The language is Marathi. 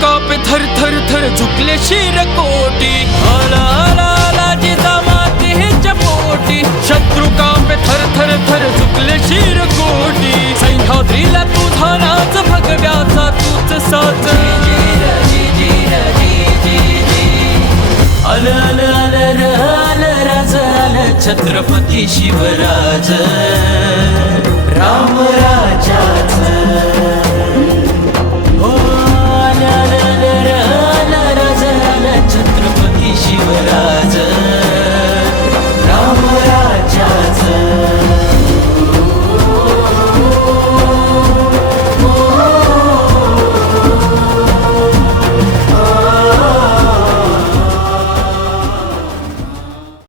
कापे थर थर थर झुकले शिरकोटी आला आला आला जिजामातेच्या पोटी शत्रू कापे थर थर थर झुकले शिरकोटी सह्याद्रीला तुझा नाच भगव्याचा तूच साच आलं आलं आलं र आलं राज आलं छत्रपती शिवराज